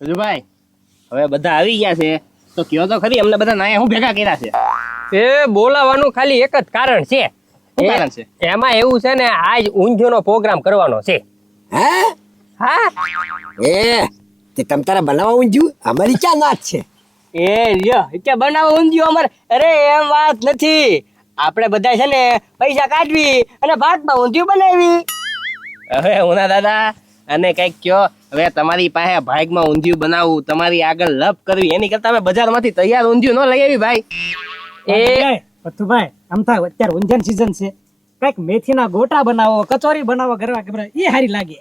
રજુભાઈ હવે બધા આવી ગયા છે તો કયો તો ખરી અમને બધા નાયા હું ભેગા કર્યા છે. એ બોલાવાનું ખાલી એક જ કારણ છે. શું કારણ છે? એમાં એવું છે ને આજ ઊંધિયોનો પ્રોગ્રામ કરવાનો છે. હે હા તે તમ તારા બનાવવા ઊંધ્યું અમારી ક્યાં નાચ છે. એ લ્યો કે બનાવો ઊંધિયું અમારે. અરે એમ વાત નથી, આપણે બધા છે ને પૈસા કાઢવી અને ભાતમાં ઊંધિયું બનાવી. હવે ઉના દાદા અને કઈક કયો. હવે તમારી પાસે ભાગમાં ઊંધિયું બનાવવું, તમારી આગળ લપ કરવી એની કરતા અમે બજારમાંથી તૈયાર ઊંધિયું ન લઈ આવી ભાઈ. પથ્થુભાઈ આમ થાય અત્યારે ઊંધિયાની સીઝન છે, કઈક મેથીના ગોટા બનાવો, કચોરી બનાવો, ગરવા ગરવા એ સારી લાગે.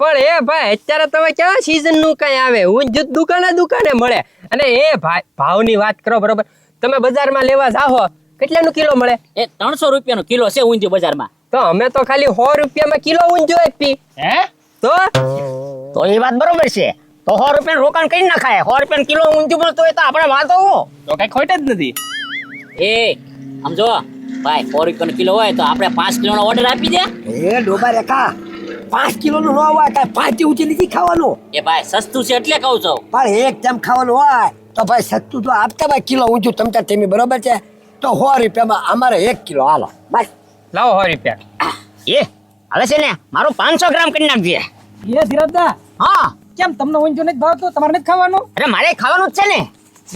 પણ એ ભાઈ અત્યારે તમે કેવા સીઝન નું કઈ આવે, ઊંધિયું દુકાને મળે. અને એ ભાઈ ભાવની વાત કરો બરોબર, તમે બજારમાં લેવા જાઓ કેટલાનું કિલો મળે? એ 300 રૂપિયાનો કિલો છે ઊંધિયું બજારમાં. તો અમે તો ખાલી 100 રૂપિયામાં કિલો ઊંધિયું આપી. હે તો એ વાત બરોબર છે. તો 100 રૂપિયાનું રોકાણ કરી નાખાય. 100 રૂપિયાનું કિલો ઊંધિયું મળતું હોય તો આપણે વાતો તો કઈ ખોટ જ નથી. એ આમ જો ભાઈ 100 રૂપિયાનો કિલો હોય તો આપણે 5 કિલોનો ઓર્ડર આપી દે. એ ડોબા રેખા 5 કિલોનું ન હોય કાંઈ 5 ઊંચી નથી ખાવાનું. એ ભાઈ સસ્તું છે એટલે કહું છું. પણ એક જેમ ખાવાનું હોય તો ભાઈ સસ્તું તો આપતા ભાઈ કિલો ઊંચું તમતા તેમી બરોબર છે. તો 100 રૂપિયામાં અમારે 1 કિલો હાલો બસ. લાવો 100 રૂપિયા. એ હવે છે ને મારું 500 ગ્રામ કરી નાખજે. એ ધીરજદા હા કેમ તમને ઊંધિયું નથી ભાવતું? તમારે નથી ખાવાનું? અરે મારે ખાવાનું જ છે ને.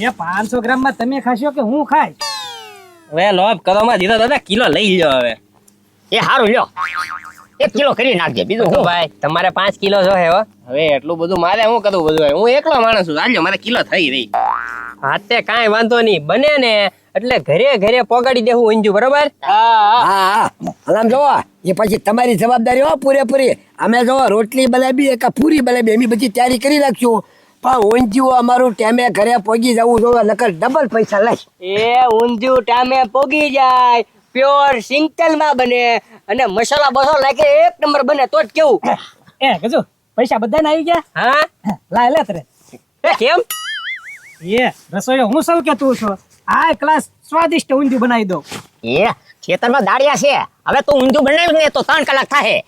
એ 500 ગ્રામમાં તમે ખાશો કે હું ખાઈશ? હવે લોભ કરવામાં દીધા દાદા કિલો લઈ લ્યો. હવે એ સારું લ્યો 1 કિલો કરી નાખજે. બીજું તો શું ભાઈ તમારે 5 કિલો જો હે હો. હવે એટલું બધું મારે શું કરવું બધું? હું એકલો માણસ છું. હાલ્યો મારે કિલો થઈ રહી. હા તે કાંઈ વાંધો નહીં, બને ને એટલે ઘરે ઘરે પોગાડી દેવું ઊંધિયું બરોબર. હા આમ જોવો એ પછી તમારી જવાબદારી હો પૂરેપૂરી. અમે જોવો રોટલી બનાવી કે પૂરી બનાવી એની બધી તૈયારી કરી નાખશું, પણ ઊંધિયું અમારું ટાઈમે ઘરે પહોંચી જવું જોવે, નકર ડબલ પૈસા લઈશ. એ ઊંધિયું ટામે પોગી જાય, પ્યોર સિંગતેલમાં બને અને મસાલા બસો નાખે 1 નંબર બને તો જ કેવું. એ ગજો પૈસા બધાને આવી ગયા? હા લાય લે તરે. એ કેમ? એ રસોઈયો હું સૌ કે તું છો, આ ક્લાસ સ્વાદિષ્ટ ઊંધિયું બનાવી દો. એ ખેતરમાં દાડિયા છે. હવે તું ઊંધિયું બનાવ્યું ને તો 3 કલાક થાય.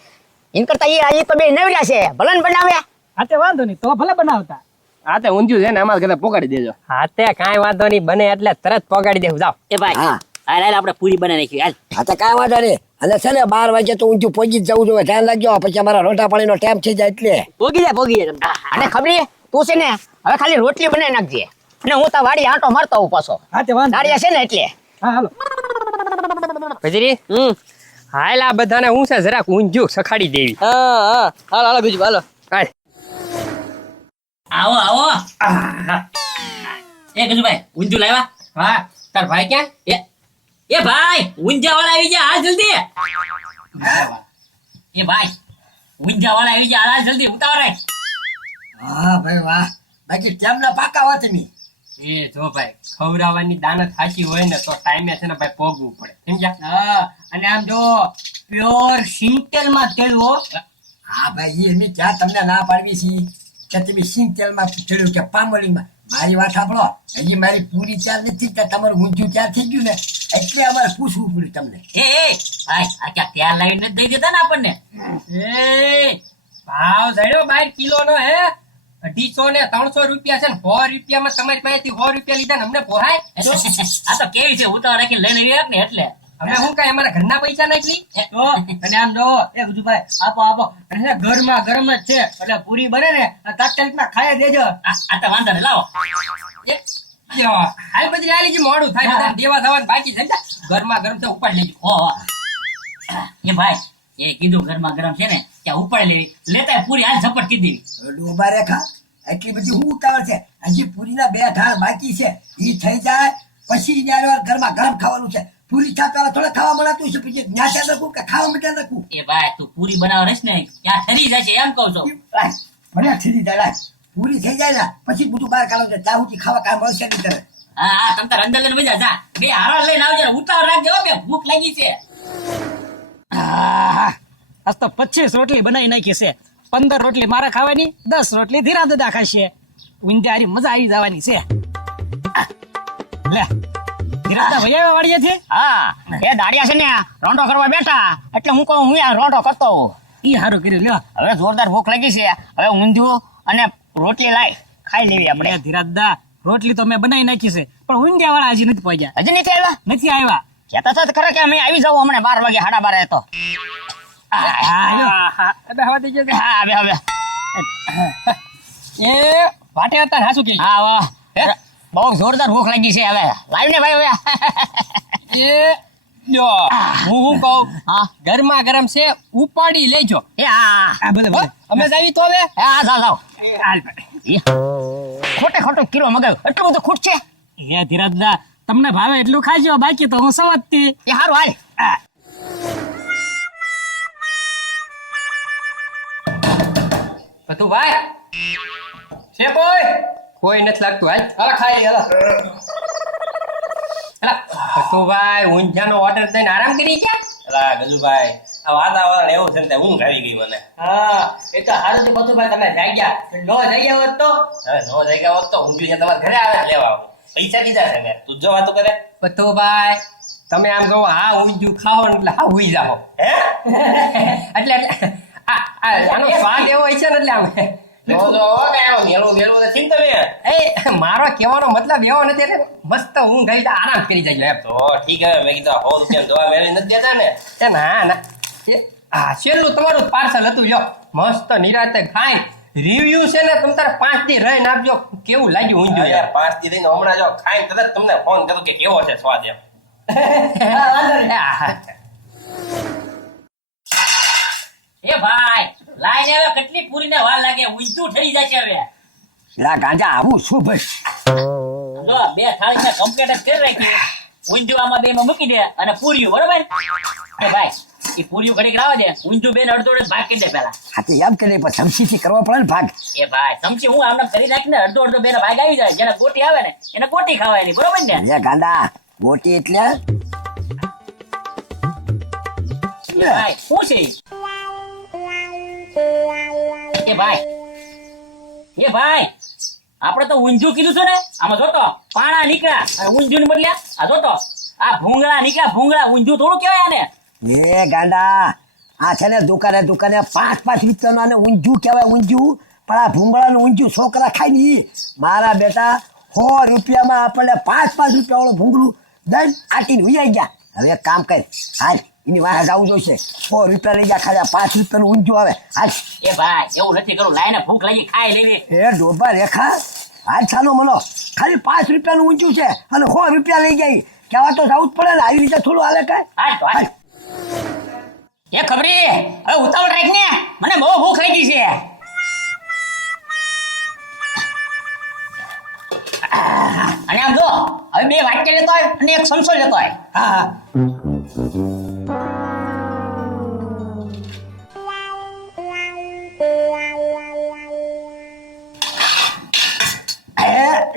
એન કરતા એ તો બે નવર્યા છે, ભલે ને બનાવે. હા તે વાંધો નહીં, તો ભલે બનાવતા. આ તે ઊંધિયું છે ને અમારા ઘરે પોકાડી દેજો. હા તે કાંઈ વાંધો નહીં, બને એટલે તરત પોગાડી દેવું. જાઓ. એ ભાઈ હા. હાલ આપણે પૂરી બનાવી નાખી હાલ. હા તો કાંઈ વાંધો નહીં. અને છે ને 12 વાગે તો ઊંધિયું પહોંચી જ જવું જોઈએ, ધ્યાન રાખજો પછી અમારા રોટા પાણીનો ટાઈમ થઈ જાય એટલે. પોગી જાય અને ખબરી તું છે ને હવે ખાલી રોટલી બનાવી નાખજે અને હું તો વાડી આંટો મારતો હોઉં પાછો. હા તે વાંધો દાડિયા છે ને એટલે. હા હાલો. ભજરી હાલ આ બધાને હું છે જરાક ઊંધિયું સખાડી દેવી. હા હાલો બીજું હાલો. હાલ. આવો આવો. એ ગજુભાઈ ઊંધિયું લાવ્યા? હા તાર ભાઈ ક્યાં? એ ભાઈ ઊંઝા વાળા આવી જા હાલ જલ્દી. એ ભાઈ ઊંઝા વાળા આવી જા હાલ જલ્દી ઉતાવળ રાખ. હા ભાઈ વાહ, બાકી કેમના પાકા હો તમે. એ જો ભાઈ ખવડાવવાની દાનત સાચી હોય ને તો ટાઈમે છે ને ભાઈ પોગવું પડે, સમજ્યા? હા અને આમ જો પ્યોર સિંગતેલમાં તેલ હો. હા ભાઈ એ મેં ક્યાં તમને ના પાડવી છે કે તમે સિંગ તેલમાં ચડ્યું કે પામોલીમાં. મારી વાત સાંભળો, હજી મારી પૂરી ચાર નથી કે તમારું ઊંધિયું ચાર થઈ ગયું ને એટલે અમારે પૂછવું પડ્યું તમને. એ ભાઈ આ ક્યાં ત્યાં લાવીને દઈ દેતા ને આપણને. એ ભાવ જડ્યો 12 કિલો નો હે 250 ને 300 રૂપિયા છે ને 100 રૂપિયામાં તમારી પાસેથી 100 રૂપિયા લીધા ને અમને પોહાય? આ તો કેવી છે ઉતાવળ રાખીને લઈને રહ્યા ને એટલે. અમે શું કઈ અમારા ઘરના પૈસા નાખી? તો અને આમ જો એ ગુજુભાઈ આપો અને ગરમા ગરમ જ છે એટલે પૂરી બને ને તાત્કાલિકમાં ખાઈ દેજો. આ તો વાંધો ને લાવો. હાલ બધી આ લીજી મોડું થાય, બધા દેવા થવાનું બાકી છે ને ગરમા ગરમ તો ઉપાડી લેજો. ઓહો એ ભાઈ એ કીધું ગરમા ગરમ છે ને ત્યાં ઉપાડી લેવી, લેતા પૂરી હાલ ઝપટ કરી દેવી. ડોબા રેખા એટલી બધી હું ઉતાવળ છે, હજી પૂરીના 2 ઢાળ બાકી છે, ઈ થઈ જાય પછી ઘરમાં ગરમ ખાવાનું છે. પૂરી થતા થોડા ખાવા મળતું છે, પછી ન્યાચા રાખું કે ખાવા માટે રાખું. એ ભાઈ તું પૂરી બનાવ રહીશ ને ત્યાં ઠરી જશે એમ કહું છું. ભલે ઠીરી જાય પૂરી થઈ જાય ને પછી બધું બહાર કાઢો છે, ત્યાં સુધી ખાવા કામ મળશે નહીં તને. હા તમ તાર અંદર લઈને મજા જા. બે હારો લઈને આવજો ને ઉતાવળ રાખજો હો, બે ભૂખ લાગી છે. આજ તો 25 રોટલી બનાવી નાખી છે. 15 રોટલી મારે ખાવાની, 10 રોટલી ધીરા દાદા ખાશે. ઊંધિયારી મજા આવી જવાની છે. લે ધીરા ભૈયા વાળીએ હા એ દાડિયા છે ને રોંઢો કરવા બેઠા એટલે હું કહું હું રોંઢો કરતો હોઉં. ઈ સારું કર્યું લ્યો. હવે જોરદાર ભૂખ લાગી છે, હવે ઊંધિયું અને રોટલી લાય ખાઈ લેવી આપણે. અરે ધીરજદા રોટલી તો મેં બનાવી નાખી છે પણ ઊંધિયા વાળા હજી નથી પહોંચ્યા. હજી નથી આવ્યા? નથી આવ્યા. કહેતા હતા તો ખરા કે અમે આવી જાવ હમણાં 12 વાગે 12:30 તો. એટલે હવા થઈ ગયો. હા હવે એ વાટે હતા ને હાસુ કે હા વાહ બહુ જોરદાર ભૂખ લાગી છે હવે. લાવી ને ભાઈ હવે. એ લ્યો હું કહું હા ગરમા ગરમ છે ઉપાડી લેજો. એ હા આ ભલે ભલે. અમે જાવી તો હવે હા જાવ હાલ. ખોટે ખોટો કિલો મગાવ્યો એટલું બધું ખૂટ છે એ ધીરજદા તમને ભાવે એટલું ખાજો બાકી તો હું સવતતી. એ હારું હાલ. બધું ભાઈ છે કોઈ નથી લાગતું હાલ હવે ખાઈ ગયો. બધું ભાઈ ઊંઝાનો ઓર્ડર દઈને આરામ કરી ગયા. અલા ગજુભાઈ આ વાતાવરણ એવું છે ને તે ઊંઘ આવી ગઈ મને. હા એ તો હારું છે બધું ભાઈ તમે જાગ્યા નો જાગ્યા હોત તો હવે નો જાગ્યા હોત તો ઊંધિયું તમારા ઘરે આવે ને લેવા પૈસા દીધા છે મેં. તું જો વાતો કરે. બધું ભાઈ તમે આમ કહો હા ઊંધિયું ખાવો ને એટલે હા હુઈ જાઓ. હે એટલે આનો સ્વાદ એવો હોય છે ને એટલે આમ જો જો કે આમ મેળું મેળું નથી ને તમે. એ મારો કહેવાનો મતલબ એવો નથી એટલે મસ્ત ઊંઘ આવી જાય આરામ કરી જાય એમ. તો ઠીક હવે મેં કીધું 100 રૂપિયા દવા મેળવી નથી દેતા ને. એ ના ના એ આ છેલ્લું તમારું પાર્સલ હતું લ્યો મસ્ત નિરાતે ખાઈ રિવ્યુ છે ને તમે તારે 5 દી રહીને આપજો કેવું લાગ્યું ઊંધિયું યાર 5 દી રહીને હમણાં જો ખાઈને તરત તમને ફોન કરું કે કેવો છે સ્વાદ એમ. એ ભાઈ લાઈને હવે કેટલી પૂરી ને વાર લાગે ઊંધું ઠરી જશે હવે. લા ગાંજા આવું શું ભાઈ? જો બે થાળી ને કમ્પ્લીટ જ કરી રાખી ઊંધું આમાં બે માં મૂકી દે અને પૂરીયું બરોબર. એ ભાઈ એ પૂરીયું ઘડીક રાવા દે ઊંધું બે ને અડધો અડધ ભાગ કરી દે પેલા. હા તો એમ કરીએ પણ સમસીથી કરવો પડે ને ભાગ. એ ભાઈ સમજી હું આમને કરી નાખી ને અડધો અડધો બે ના ભાગ આવી જાય જેને ગોટી આવે ને એને ગોટી ખાવાની બરોબર ને. લે ગાંડા મોટી એટલે એ ભાઈ શું છે એ ભાઈ આપણે તો ઊંધું કીધું છે ને આમાં જોતો પાણા નીકળ્યા અને ઊંધું ને બદલ્યા આ જોતો આ ભૂંગળા નીકળ્યા ભૂંગળા ઊંધું થોડું કહેવાય આને. એ ગાંડા આ છે ને દુકાને 5 રૂપિયાનું આને ઊંધિયું કહેવાય ઊંધિયું પણ આ ભૂંગળાનું ઊંધિયું છોકરા ખાય ને ઈ. મારા બેટા 100 રૂપિયામાં આપણને 5 રૂપિયા વાળું ભૂંગળું દઈ આટીને ઉજાઈ ગયા. હવે એક કામ કર હાલ એની વાહે જવું જોઈશે 100 રૂપિયા લઈ ગયા ખાલી 5 રૂપિયાનું ઊંધિયું આવે હાલ. એ ભાઈ એવું નથી કરું લાઈને ભૂખ લાગી ખાઈ લેવી. એ ડોબા રેખા હાલ છાનો મનો ખાલી 5 રૂપિયાનું ઊંધિયું છે અને 100 રૂપિયા લઈ જાય કહેવા તો જવું જ પડે ને આવી રીતે થોડું હાલે કાંઈ. હાલ તો હાલ. એ ખબરી હવે ઉતાવળ રાખ ને મને બહુ ભૂખ લાગી છે. અને આમ જો હવે 2 વાટકે લેતો હોય અને 1 ચમચો લેતો હોય. હા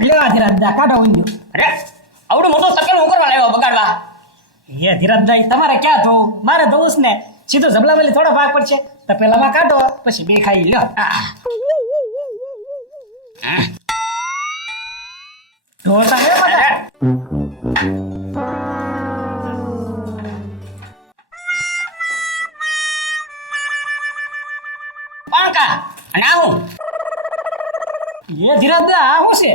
લેવા ધીરજદા કાઢો ઊંધિયું. અરે આવડું મોટું તકેલ હું કરવા લાવ્યો બગાડવા. એ ધીરજદા તમારે ક્યાં ધોવું મારે ધોવું ને સીધો જબલાવાલી થોડો ભાગ પડશે તો પેલામાં કાઢો પછી 2 ખાઈ લ્યો. ઢોસા હે બધા. પાણકા અને આવું એ ધીરજદા આ શું છે?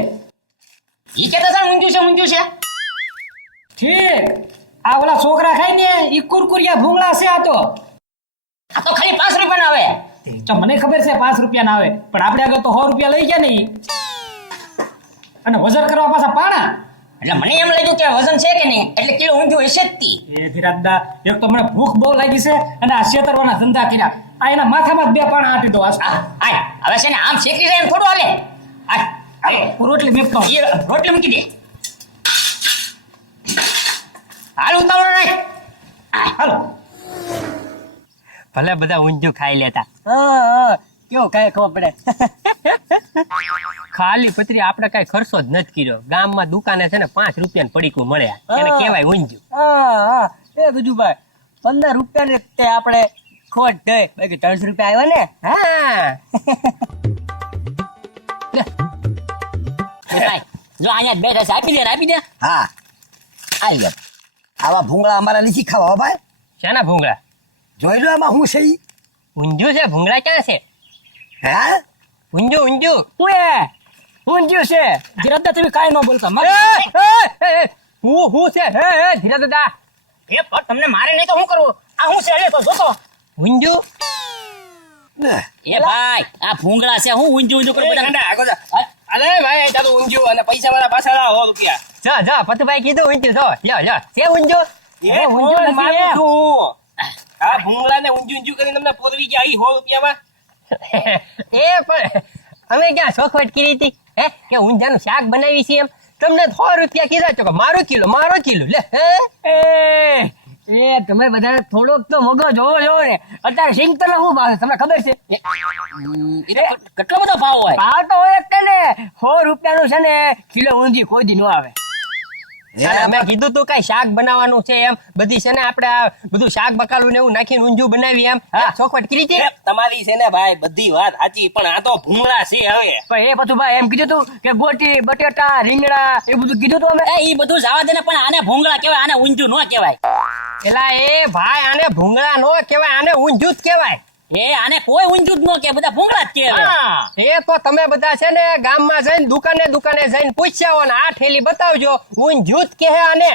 ઈ કેતા છે ઊંધું છે ઠીક આ ઓલા છોકરા ખાય ને ઈ કુરકુરિયા ભૂંગળા છે આ તો. આ તો ખાલી 5 રૂપિયાના આવે. તો મને ખબર છે 5 રૂપિયા ના આવે પણ આપણે આગળ તો 100 રૂપિયા લઈ ગયા ને ઈ. અને વજન કરવા પાછા પાણા. એટલે મને એમ લાગ્યું કે વજન છે કે નહીં એટલે કિલો ઊંધું હશે જ તી. એ ધીરજદા એક તો મને ભૂખ બહુ લાગી છે અને આ છેતરવાના ધંધા કર્યા આ એના માથામાં 2 પાણા આપી દો આજ. હાલ હવે છે ને આમ શેકી જાય એમ થોડું હાલે. હાલ હાલો, હું રોટલી મેકતો એ રોટલી મૂકી દે. હાલ ઉતાવળ રાખ. હાલો. ભલે બધા ઊંધિયું ખાઈ લેતા કેવું કઈ ખબર પડે. ખાલી પતરી આપણે કઈ ખર્ચો જ નથી કર્યો ગામમાં દુકાને છે ને 5 રૂપિયાનું પડીકું મળે એને કહેવાય ઊંધિયું. હા એ ગજુભાઈ 15 રૂપિયા ને તે આપણે ખોટ ગઈ બાકી 300 રૂપિયા આવ્યા ને. હા એ ભાઈ જો અહીંયા બે રસ આપી દે હા આવી ગયા આવા ભૂંગળા અમારા નથી ખાવા હો ભાઈ. શાના ભૂંગળા? જોઈ લો એમાં શું છે ઈ? ઊંધિયું છે ભૂંગળા ક્યાં છે? હે ઊંધિયું ઉએ ઊંધિયું છે. ધીરજદા તમે કાંઈ ન બોલતા એ, મારે એ, એ, હું છે ધીરા દાદા એ પણ તમને મારે નહીં તો શું કરવું આ હું છે લે તો જોતો ઊંધું એ ભાઈ આ ભૂંગળા છે હું ઊંધું કરું બધા અરે ભાઈ તારું ઊંધિયું અને પૈસા વાળા પાછા લાવો 100 રૂપિયા. જો પતુભાઈ કીધું ઊંધું જો લ્યો છે ઊંધું એ ઊંધિયું મારું છું હું. આ ભૂંગળાને ઊંધિયું કરીને તમને પોરવી ગયા ઈ 100 રૂપિયામાં. એ પણ અમે ક્યાં શોખવટ કરી હતી હે કે ઊંધાનું શાક બનાવી છે એમ તમને 100 રૂપિયા કીધા છો કે મારો કિલો લે હે એ તમે બધા થોડોક તો મગજ હોવો જોવો ને. અત્યારે સિંગતલ શું ભાવ છે તમને ખબર છે? એ તો કેટલો બધો ભાવ હોય ભાવ તો હોય જ તે ને. 100 રૂપિયાનું છે ને કિલો ઊંધિયું કોઈ દી ન આવે. અને અમે કીધું તું કઈ શાક બનાવવાનું છે એમ બધી છે ને આપણે આ બધું શાક બકાલું ને એવું નાખીને ઊંધિયું બનાવી એમ હા શોખવટ કરી છે એ તમારી છે ને ભાઈ બધી વાત સાચી પણ આ તો ભૂંગળા છે હવે. પણ એ પાછું ભાઈ એમ કીધું તું કે ગોટી બટેટા રીંગણા એ બધું કીધું તું અમે. એ બધું જવા દે ને પણ આને ભૂંગળા કહેવાય આને ઊંધિયું ન કહેવાય એલા એ ભાઈ આને ભૂંગળા નો કહેવાય આને ઊંધિયું જ કહેવાય એ આને કોઈ ઊંધિયું જ ન કે બધા ભૂંગળા જ કહેવાય એ તો તમે બધા છે ને ગામમાં જઈને દુકાને જઈને પૂછ્યા હો ને આ ઠેલી બતાવજો ઊંધિયું જ કહે આને